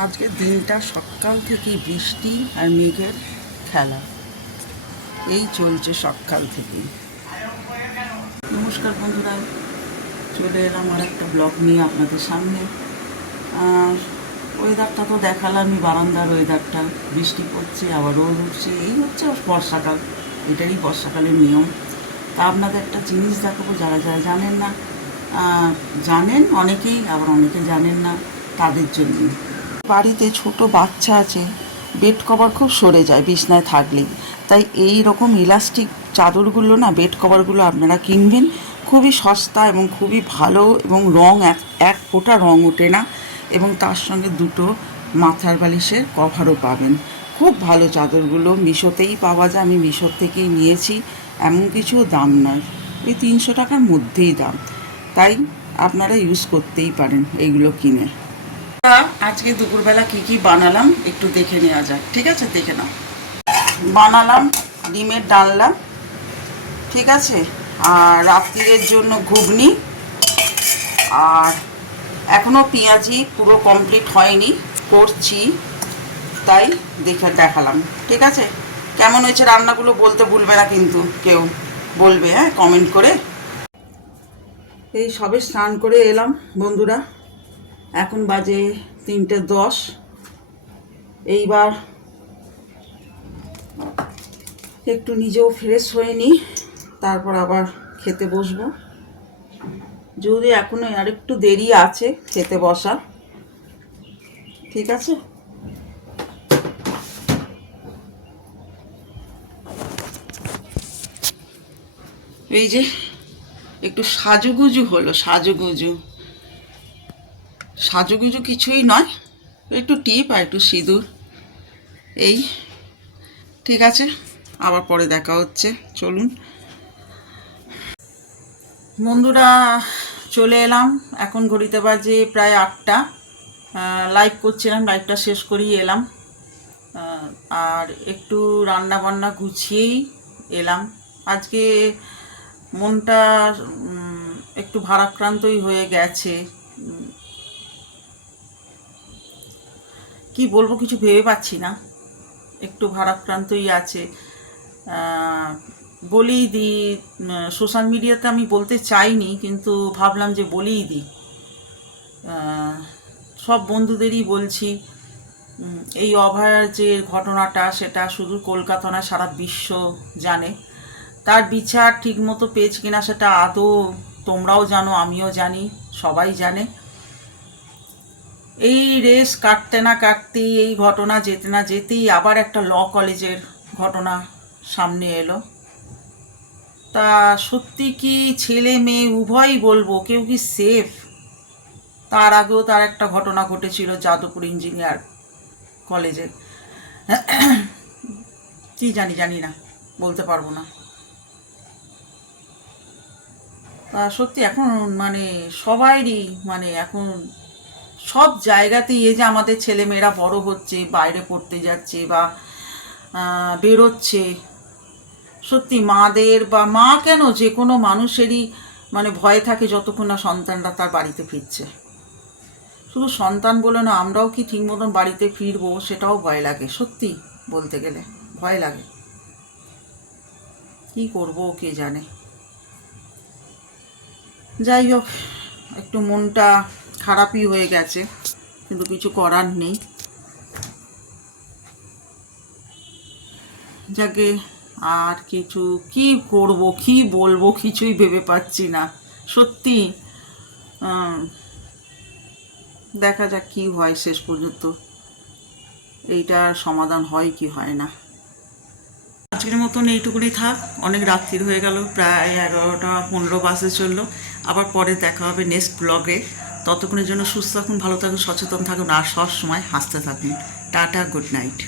আজকে দিনটা সকাল থেকে বৃষ্টি আর মেঘের খেলা। এই চলছে সকাল থেকেই। নমস্কার বন্ধুরা, চলে এলাম আর একটা ব্লগ নিয়ে আপনাদের সামনে। আর ওয়েদারটা তো দেখালামই, বারান্দার ওয়েদারটা বৃষ্টি পড়ছে, আবার রোদ উঠছে, এই হচ্ছে বর্ষাকাল এটারই বর্ষাকালের নিয়ম। তা আপনাদের একটা জিনিস দেখাবো, যারা যারা জানেন না জানেন, অনেকেই, আবার অনেকে জানেন না, তাদের জন্য বাড়িতে ছোট বাচ্চা আছে বেড কভার খুব সরে যায় বিছনায় থাকলেই। তাই এই রকম ইলাস্টিক চাদরগুলো না বেড কভারগুলো আপনারা কিনবেন, খুবই সস্তা এবং খুবই ভালো এবং রং এক এক ফোঁটা রং ওঠে না এবং তার সঙ্গে দুটো মাথার বালিশের কভারও পাবেন। খুব ভালো চাদরগুলো, মিশোতেই পাওয়া যায়, আমি মিশোর থেকেই নিয়েছি, এমন কিছু দাম নয়, ওই তিনশো টাকার মধ্যেই দাম। তাই আপনারা ইউজ করতেই পারেন এইগুলো কিনে। আজকে দুপুরবেলা কি কি বানালাম একটু দেখে নেওয়া যাক। ঠিক আছে? দেখে নাও। বানালাম ডিমের ডালনা, ঠিক আছে? আর রাত্রিরের জন্য ঘুগনি, আর এখনও পেঁয়াজি পুরো কমপ্লিট হয়নি, করছি, তাই দেখে দেখালাম। ঠিক আছে? কেমন হয়েছে রান্নাগুলো বলতে ভুলবে না কিন্তু কেউ বলবে হ্যাঁ? কমেন্ট করে। এই সবে স্নান করে এলাম, বন্ধুরা। এখন বাজে তিনটে দশ। এইবার একটু নিজেও ফ্রেশ হয়ে নিই, তারপর আবার খেতে বসবো। যদি এখনও আর একটু দেরি আছে খেতে বসা, ঠিক আছে? এই যে একটু সাজুগুজু হলো, সাজুগুজু। সাজুগুজু কিছুই নয়। একটু টিপ আর একটু সিঁদুর। এই, ঠিক আছে, আবার পরে দেখা হচ্ছে, চলুন। বন্ধুরা, চলে এলাম, এখন ঘড়িতে বাজে প্রায় আটটা। লাইভ করছিলাম লাইভটা শেষ করেই এলাম। আর একটু রান্না বান্না গুছিয়েই এলাম। আজকে মনটা একটু ভারাক্রান্তই হয়ে গেছে। কি বলব, কিছু ভেবে পাচ্ছি না। একটু ভারাক্রান্তই আছে। বলেই দিই সোশ্যাল মিডিয়াতে আমি বলতে চাইনি, কিন্তু ভাবলাম যে বলেই দিই সব বন্ধুদেরই বলছি এই অভয়ার যে ঘটনাটা, সেটা শুধু কলকাতা নয় সারা বিশ্ব জানে। তার বিচার ঠিকমতো পেয়েছে কিনা, সেটা আদৌ তোমরাও জানো, আমিও জানি, সবাই জানে। এই রেস কাটতে না কাটতেই, এই ঘটনা যেতে না যেতেই আবার একটা ল কলেজের ঘটনা সামনে এলো। তা সত্যি কি ছেলে মেয়ে উভয়ই বলব, কেউ কি সেফ তার আগেও তার একটা ঘটনা ঘটেছিল যাদবপুর ইঞ্জিনিয়ার কলেজে। কি জানি জানি না, বলতে পারব না। তা সত্যি এখন মানে সবাইরই মানে এখন সব জায়গাতেই এই যে আমাদের ছেলেমেয়েরা বড় হচ্ছে, বাইরে পড়তে যাচ্ছে বা বেরোচ্ছে, সত্যি মাদের বা মা কেন যে কোনো মানুষেরই মানে ভয় থাকে যতক্ষণ না সন্তানরা তার বাড়িতে ফিরছে। শুধু সন্তান বলে না, আমরাও কি ঠিক মতন বাড়িতে ফিরবো সেটাও ভয় লাগে, সত্যি বলতে গেলে ভয় লাগে। কি করব কে জানে? যাই হোক, একটু মনটা খারাপই হয়ে গেছে, কিন্তু কিছু করার নেই। যাকে আর কিছু, কি করব, কি বলব কিছুই ভেবে পাচ্ছি না। সত্যি দেখা যাক কি হয় শেষ পর্যন্ত। এইটার সমাধান হয় কি হয় না। আজকের মতন এইটুকুনি থাক। অনেক রাত্রির হয়ে গেল, প্রায় এগারোটা পনেরো বাসে চলল। আবার পরে দেখা হবে নেক্সট ব্লগে ততক্ষণের জন্য সুস্থ থাকুন, ভালো থাকুন, সচেতন থাকুন আর সব সময় হাসতে থাকুন। Tata, good night.